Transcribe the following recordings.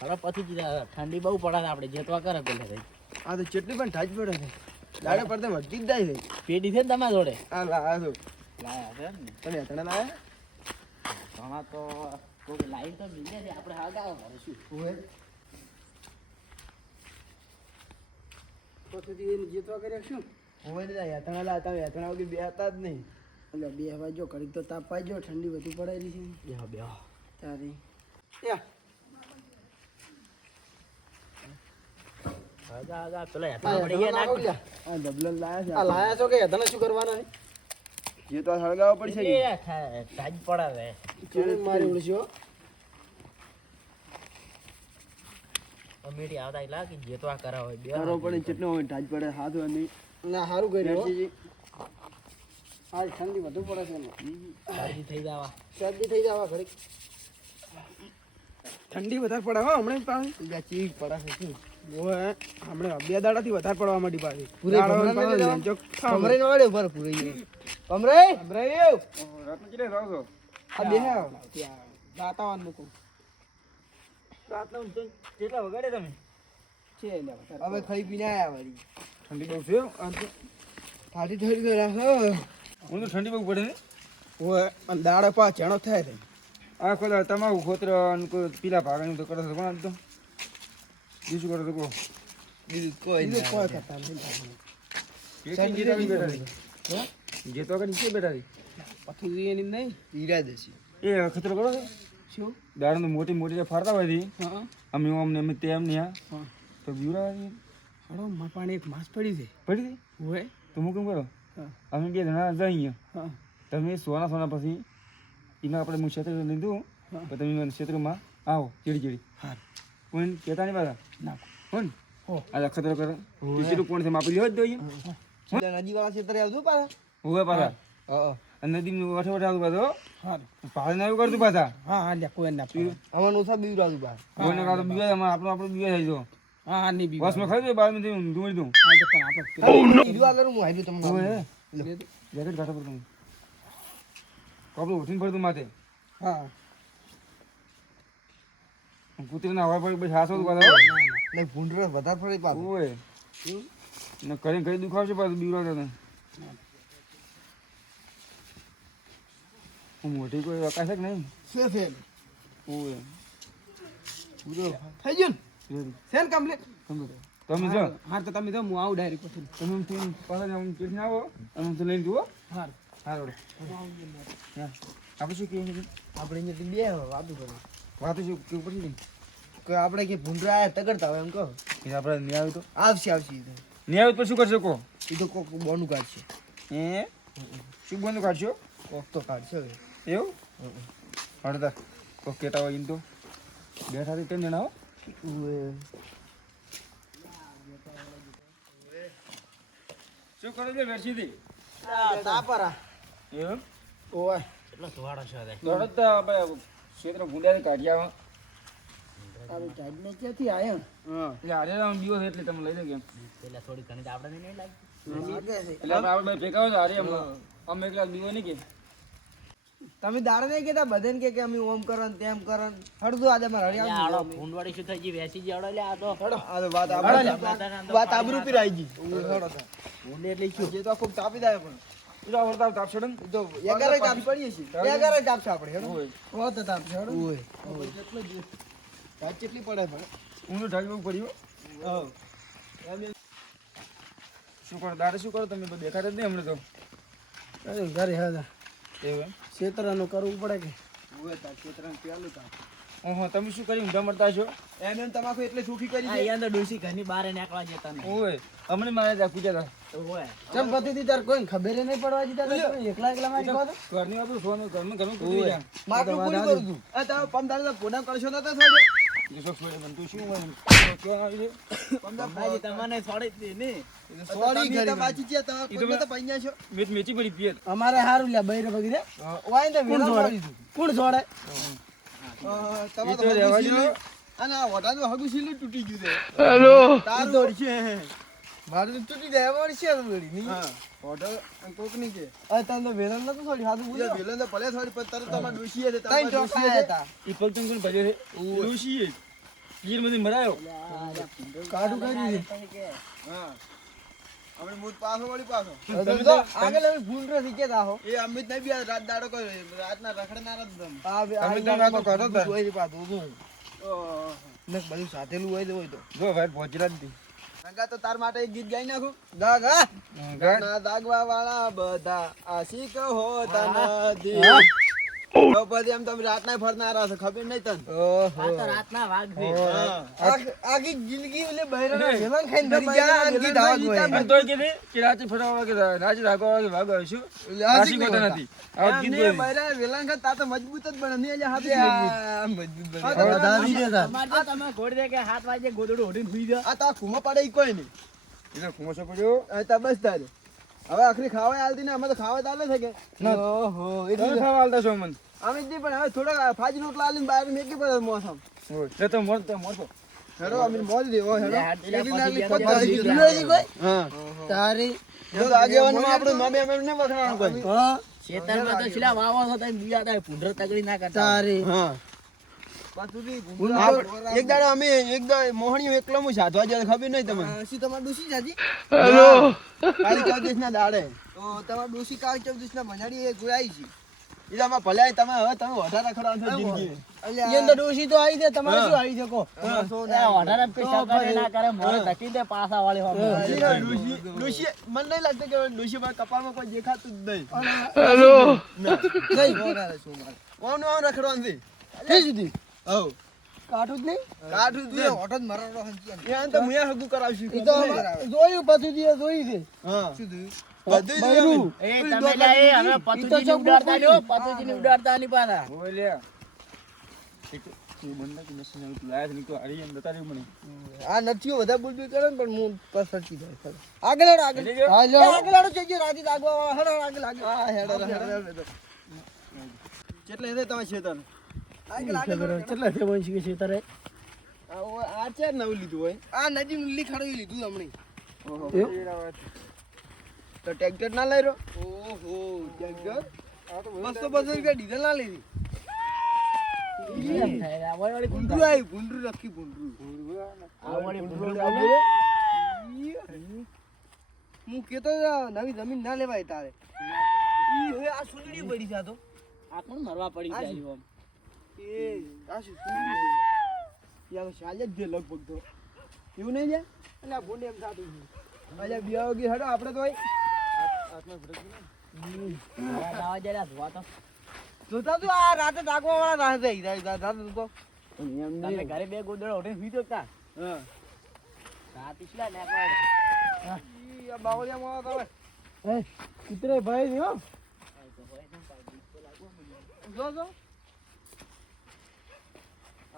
હવે પછી ઠંડી બહુ પડે છે આપણે જેતવા કરે પેલે ભાઈ આ તો ચેટલી પણ ઠાજ પડે છે. દાડે પડતે વધતી જ જાય છે. પેઢી છે ને તમારા જોડે? આ લા આ તો લાયા છે ને? તમે અતણા લાયા? ઘણા તો કોઈ લાઈન તો મિલે છે આપણે હાગાવ કરીશું હોય તો સુધી એને જીતવા કર્યા શું? ઓય ને યાતણા લા તમે વગર બેહતા જ નહીં. એટલે બે હવા જો ઘડીક તો તાપ પાઈ જો ઠંડી વધુ પડાયેલી છે. બેહો બેહો તારી. યા હાગા હાગા પેલા હેઠા આપણે એ નાખ આ ડબલન લાયા. આ લાયા છો કે તને શું કરવાના છે? જે તો સળગાવવા પડશે એ થા- થાજ પડે મારી ઉડશો? અમેરી આવતા એટલા કે જેતવા કરા હોય બે પડે ચેટલો હોય ઠાજ પડે હાથ વાંધી ના સારું કર્યું હો. આ ઠંડી વધુ પડે છે શરદી થઈ જવા. શરદી થઈ જવા ઘડીક. ઠંડી વધારે પડે હો હમણાં પાણી ચીજ પડે છે શું ઓય હમણાં બે દાડાથી વધારે પડવા માંડી પાછી. પૂરે કમરે નો વાળે ઉપર પૂરે કમરે છો આ બે દાતાવાન મૂકું. રાતના ઊંઘતો કેટલા વગાડે તમે? છે હવે ખાઈ પીને આયા વાળી ઠંડી બહુ છે? ઠાડી ઠરી તો રાખો હું. તો ઠંડી બહુ પડે ને? ઓય અને દાડા પા ચેણો થાય આ ખોલા તમાકુ ખોતરો પીલા ભાગ તો કરો છો કોણ તો? બીજું કરો તો કહો. બીજું કોઈ બીજું કોઈ નહીં. કરતા નથી આપણે. કેટલી જીતો કરી. બેઠા પથરી એની નહીં? ઈરાદ હશે એ ખતરો કરો. છો શું? દાડો મોટી મોટી જે ફરતા હોય હતી હા અમે અમને અમે તેમ ને તો હતી હળો માં પાણી એક માસ પડી છે. પડી હતી હોય? તો હું કેમ કરો? હા. અમે બે જણા જઈએ હા. તમે સોના સોના પછી એમાં આપણે હું ક્ષેત્ર લીધું તમે મને ક્ષેત્રમાં આવો ચીડી ચીડી. હા કોઈ કહેતા નહીં પાછા? ના. કોણ આ લખત કરે. ચીડું કોણ છે? માપી લેવા જ જોઈએ. નદી વાળા ક્ષેત્રે આવતું પાછા. હોવે પાછા. નદી નું વઠે વઠે આવતું પાછો હા. પાછળ ના એવું કરતું પાછા. હા હા લ્યા કોઈ ના અમારું ઓછા ઓછા આવતું પાછા. કોઈને કાં તો બીવા અમારે. આપણો આપણો બીવા થઈ જો હા હા નહીં બી બસ મેં ખાઈ દઉં બાર મિનિટ ધૂળી દઉં. હા તો પણ આપણે બીજું આગળ હું હાલ્યું તમને જેકેટ કાઢો પડતું. કપડું ઉઠીને પડતું માથે. હા. કૂતરીના હવા પર પછી હાસો પાછા નહીં ભૂંડરો વધારે ફરે પાછું ઓય. ને કરી કઈ દુખાવશે પાછું બીવરા તને. હું મોટી કોઈ અકાશે કે નહીં? શું છે ઓય. પૂરો થઈ ગયું ને? રેડી. છે ને કમ્પ્લીટ કમ્પ્લીટ તમે જો હાર તો તમે જો હું આવું ડાયરેક્ટ પછી. તમે ટીમ પાછા આમ ચીઠને આવો. અને તો લઈને જુઓ. હાર. હા. ઓડે આપણે શું કહીએ આપણે અહીંયાથી બે વાતું કરો વાતો શું કેવું પડશે કે આપણે કે ભૂંડરા આયા તગડતા હોય એમ કહો. કે આપણે નહીં આવે તો? આવશે આવશે ઈ તો. નહીં આવે તો શું કરશો કહો? ઈ તો કોક બોનું કાઢશે. એ શું બંધ કાઢશો? કોક તો કાઢશે હવે. એવું? હળદર. કોક કેટા હોય એમ તો. બેઠા થી ત્રણ જણા હો. શું કરો છો વેરસીથી તાપરા એવું? ઓય. કેટલો સુવાડો છે દોડતા આપણે ક્ષેત્ર ગુંડા કાઢ્યા તારું ચાર્જને ક્યાંથી આયો? એટલે આજે આમ દિવસ એટલે તમે લઈ જાવ કેમ પેલા થોડી ઘણી તો આપણે નહીં લાગી એટલે આપણે આપણે ભેગા હોય તો અમે એકલા દીવો નહીં કે. તમે દાડે નહીં કેતા બધાને કે કે અમે ઓમ કરન તેમ કરન. ને આજે મારે હળી આડો ફૂંડવાડી શું થઈ ગઈ? વેસી ગઈ લે આ તો. આ તો વાત આપણે વાત આબરૂ પી આવી ગઈ ભૂંડે એટલે શું? જે તો ખૂબ તાપી જાય પણ. પૂરા વરતાવ તાપ છોડે ને? તો એગારે તાપ પડીએ છીએ. એગારે તાપ છે આપણે હેડો. હોય તો તાપ છે હળો. ઓય તાપ કેટલી પડે પણ? ઊંધું ઢાળી બહુ પડ્યું શું કરો? દાડે શું કરો? તમે દેખાડે જ નહીં હમણાં તો. અરે ઘરે હા એવું એમ? કરવું પડે કે? ઓય તાપ ક્ષેત્રમાં પેલું તાપ. ઓહો તમે શું કરી ઊંધા મળતા છો? એમ એમ તમાકુ એટલે સુખી કરી દે અહીંયા અંદર ડોસી ઘરની બહાર નીકળવા જતા નહીં. ઓય અમને મારે પૂછ્યા હતા હોય. ચમ પતિથી તાર કોઈ ખબર નહીં પડવા દીધા તા એકલા એકલા મારી કહો તો ઘરની વાતો સોનું ઘરનું ઘરનું કૂતરી જા માટલું પૂરી કરું છું. આ તમે પમદાર તો ફોન કરશો નતા એ શું છોડે મન તું શું હોય? કે આવી છે ભાઈ તમને છોડી દે ને સોરી ઘરે વાચી ગયા તમે કોઈ તો પૈયા છો. મેચ મેચી પડી પિયત અમારે હારું લ્યા બૈરે વગેરે ઓય તો કોણ દીધું. કોણ અ, તમે ઈ તો તો રહેવા હગું અને આ વટાનું હગું સીલું તૂટી ગયું છે હેલો તારું દોડશે મારું તૂટી જાય એમાં છે દોડી કોકની કે અરે તમે તો વેલણ નતું થોડી હાથું બોલો વેલણ તો ભલે થોડી પણ તરત તમારે ડોશીએ છે ત્રણ ચોકડા હતા ઈ પગ કોણ ભજે છે ડોશી ગીરમાંથી મરાયો કાઢું કાઢ્યું છે. હા આપણે મૂળ પાછો વળી પાછો તો તો આગળ હવે ભૂંડરો શીખે તાહો. એ અમિત નહીં બી રાત દાડો કરે રાતના રખડનારા જ તમે. આ બે- આ તો કરો તાર. હોય પાછું, જો. ને બધું સાથેલું હોય તો હોય તો જો ભાઈ પહોંચેલા નથી રંગા તો તાર માટે ગીત ગાઈ નાખું ગા ગા ગાય. ના દાગવા વાળા બધા આશિક હોતા નથી તો એમ તમે રાતના ફરનારા છો ખબર નહીં તને ઓહો. આ તો રાતના વાઘ છે આખી જિંદગી ઓલે બૈરાના નહીં. ખાઈને મરી બૈરાના ગયા, ગીત વેલણના હોય. આ તોય કીધી કે રાતે ફરવા વાગે રાતે રાખવા વાગે વાગો આવીશું એટલે આશિક રાશિ નહીં હોતા હોતા. નથી આવું ગીત એમને બોલી. બૈરા વેલાણ તા તો મજબૂત જ બને નહીં એટલે હાથી મજબૂત. બને. દે. તમે દે કે હાથ વાગે ગોદડું ઓઢીને સુઈ જાઓ. આ તો ખૂમો પડે ઈ કોઈ નહીં એટલે ખુમાસો પડ્યો આ તો બસ તારે હવે આખરી ખાવા આલતી ને અમે તો ખાવા ચાલે છે કે. ઓહો, એટલે ખાવા આલતા છો મન અમે જ પણ હવે થોડાક ફાજી રોટલા આલીને બહાર મેકી પડે મોસમ. એ તો મોર તો મોર તો હેડો અમે મોજ દેવો હેડો. એટલે હાથ પેલા એટલી પતી નાની ગયા આવી બીક કોઈ? હા. તારી જો તો આગેવાનમાં આપણે મામે અમે ને વખણાવાનું કોઈ. હા, ખેતરમાં તો છલા વાવો છો બીજા તારે પુંડર તગડી ના કરતા તારી હા. એક દાડો અમે એક દાડો મોહણીયો એકલો હું સાધવા ગયો ખબર નહીં તમને શું તમારે ડોશી જાજી? કાળી ચૌદશ ના દાડે તો તમારે ડોશી કાળી ચૌદશના મનાડી એ જોડાઈ છે. એ ભલે તમે હવે તમે વધારે ખરા છો જિંદગી ઈ અંદર ડોશી તો આવી છે તમારે શું આવી છે કહો? તમારે શું ના આ આવી? વધારે જ કોઈ ના કરે મોરે ધકી દે પાછા વાળી મને નહીં લાગતું કે પર કપાળમાં કોઈ દેખાતું જ નહીં? સોનારે, સોનારે. કોણ રખડવાનું છે સુધી? હવ કાઠું જ નહીં? કાઠું જ નહીં. ઓટો જ મરાડો હંચી આમ. તો મુયા હગુ કરાવશું ઈ તો જોયું પછી જે જોઈ છે. હા શું જોયું? બધું. એ તમે હવે ઉડાડતા લ્યો, ઉડાડતા. ઓય લે એમ આ નથી વધારે બોલબોલ કરે ને પણ હું પસરતી જાય ખરો. આગળ આગળ. આગળ વાળા. હેડો, આગળ, આગળ. હા હેડો હેડો કેટલે. કેટલા છે વંશી છે તારે? આ છે નવું લીધું હોય. આ નદી ખડવી લીધું હમણાં. તો ટ્રેક્ટર ના લઈ રહ્યો? ઓહો, ટ્રેક્ટર? બસો બસો રૂપિયા ડીઝલ ના લીધી. ભૂંડરું આવ્યું, ભૂંડરું નક્કી ભૂંડરું. હું. કેતો નવી જમીન ના લેવાય તારે. આ સુંદડી પડી જતો આ પણ કોણ મરવા પડી જાય ઓમ. એ આ શું યાર ચાલે જ લગભગ તો. એવું નહીં જાય એટલે આ ભૂંડ એમ થતું છે. અલ્યા બિયા વગી હેડો આપણે તો આ ધોવા તો જોતા તો આ રાતે ડાકવા વાળા રાતે તો. તમે ઘરે બે ગોદડો ઓઢીને સુઈ હા. રાત ઈસલા નેકવા. ઈ આ બાવળિયા માં આવે ભાઈ જો જો.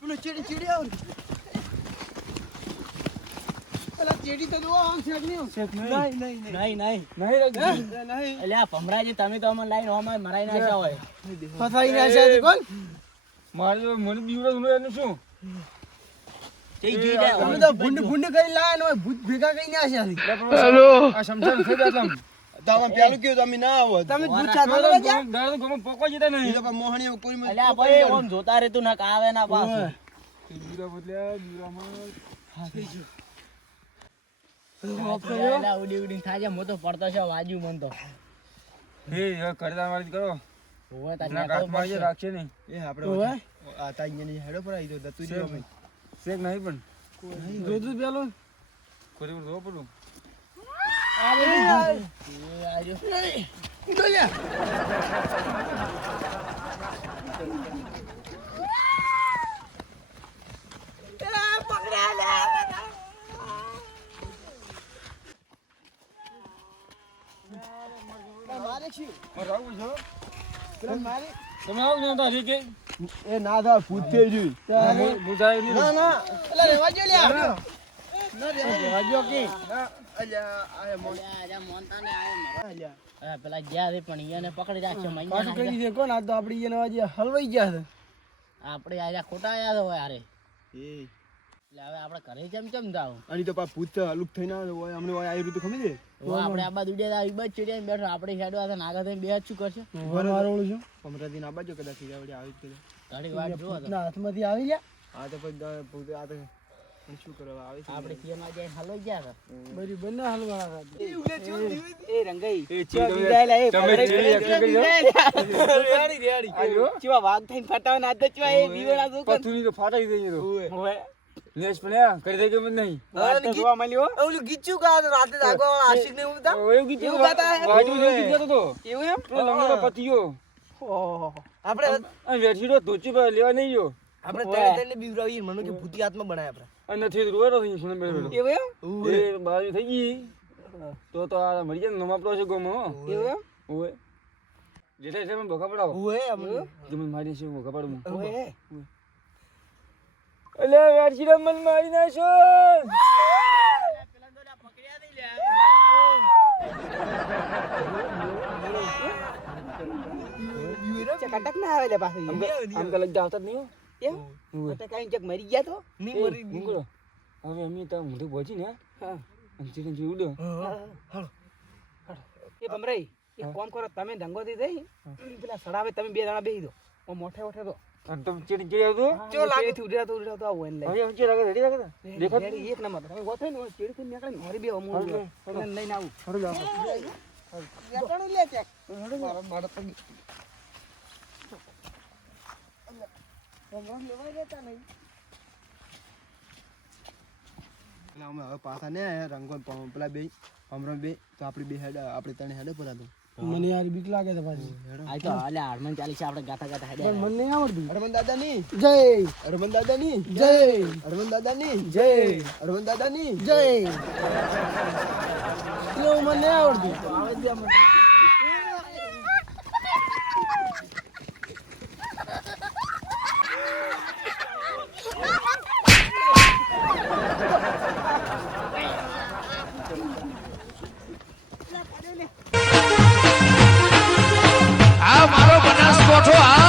પેલું ચીડી ચીડી આવું પેલા ચીડી તો જોવા આમ છે નહીં આમ? નહીં નહીં નહીં નહીં નહીં નહીં એટલે આ ભમરાજી તમે તો અમને લાઈન હોમાં મરાઈ નાખ્યા હોય ફસાઈ ના છે કોણ મારે મને બીવડો એનું શું? તમે તો ભૂંડ ભૂંડ કરી લાયા ને હોય ભૂત ભેગા કરી ના છે આ સમજાન થઈ જાય તમ તો પેલું કેવું તમે ના આવો. તમે ભૂત વારા. ચાટવા ગયા? દાડો તો ગમો પોકો જતા નહીં. તો મોહણી કોઈ એટલે આ ભાઈ ઓમ જોતા રહેતું ના આવે ના પાછું. બીરા બદલ્યા બીરામાં એટલે ઉડી ઉડીને થાય છે હું તો પડતો છે વાજુ મન તો હે કરતા મારી કરો. હોવે તાર ના. રાખશે નહીં એ આપણે આ તા અહીંયાની હેડો પર આવી તો તું શેક શેક નહીં પણ. જોતું જ પેલો. ખોરી જોવા પડું. મારે શું મારે આવું છો? પેલા મારે. તમે આવો ને તારી કે એ ના થા ભૂત થઈ ગયું. ના ના. પેલા રેવા જો લે ના. રેવા જો કે? અલ્યા આ અલ્યા, ને અલ્યા. પેલા ગયા છે પણ ઈયાને પકડી રાખશે મહિના પાછું ના છે કોણ? આ તો આપડી એને આજે હલવાઈ ગયા છે. આપણે આજા ખોટા આયા હોય યાર એ. એટલે હવે આપણે ઘરે કેમ કેમ જાવ આની તો પા ભૂત અલુક થઈને હોય અમને હોય આવી રીતે ખબર છે? આપણે આ બાજુ ઉડ્યા તા, બાજુ ચડ્યા બેઠો આપણે હેડવા હતા ને થઈને બે શું કરશે? મારું છું અમરાથી ના બાજુ કદાચ હીરા વળી આવી જ કદાચ વાર જુઓ ના હાથમાંથી આવી ગયા? આ તો પછી ભૂત આ તો શું કરવા આવે આપણે ખીરમાં જઈને હલવાઈ ગયા હતા. બરી બંને હલવાના હતા. એ રંગાઈ. એ ચી તમે તમે. રેડી રેડી ચીવા વાઘ થઈને ફટાવ ના તો ચીવા એ બીવડા શું પથ્થુની તો ફાટાઈ દઈ તો નેસ પણ કરી દે કે મત નહીં વાત તો જોવા મળ્યો ઓલું ગીચું કા રાતે જાગવા વાળા આશિક ને એવું વાજુ જેવું તો એવું એમ? પેલો લંગડો પતિયો. ઓહો. આપણે અને વેઠીડો ધોચી પર લેવા નહીં ગયો. આપણે તને તને બીવરાવી મને કે ભૂતી આત્મા બનાય આપણે. અને નથી રોયેલો થઈ સુને બેઠો બેઠો. એવું એમ? એ બાજુ થઈ ગઈ. તો તો આ મરી ગમો એવું એમ? ઓય છે પડાવો. મારી પાડું અલે વેઠીડો મન મારી નાખો કટક ના આવે લે પાછી આમ લગતા આવતા જ નહીં હો. એમ. તો કાઈ ચક મરી ગયા તો? નહીં મરી હું કરો? હવે અમે તો મોઢું પહોંચી ને હા અને ચીડે ચીડ ઉડ્યો એ ભમરાઈ એક કામ કરો તમે ધંગોથી થઈ પેલા સડાવે તમે બે જણા બેહી દો. મોઠે મોઠે તો. અને તમે ચીડ ચીડ આવતો ચો લાગે ઉડ્યા તો ઉડ્યા તો આવો લઈ હવે અમે ચીડ રેડી રાખે દેખાત રેડી એક નંબર. તમે ગોથે ને ચેડી થી નીકળે ને બે અમુ એને લઈને આવું. હડો જાઓ નીકળું લે ચેક મારો મારો તો એટલે અમે હવે પાછા ને આયા રંગો પેલા બે અમરો બે તો આપણી બે હેડ આપણે તને હેડે પેલા હતું. મને યાર બીક લાગે છે પાછી. આ તો હાલે હરમન ચાલી છે આપણે ગાથા ગાથા હેડ્યા મને નહીં આવડતી. હરમન દાદા ની જય. હરમન દાદા ની જય. હરમન દાદા ની જય. હરમન દાદા ની જય એવું મને આવડતી. આવે છે આમાં. 说晚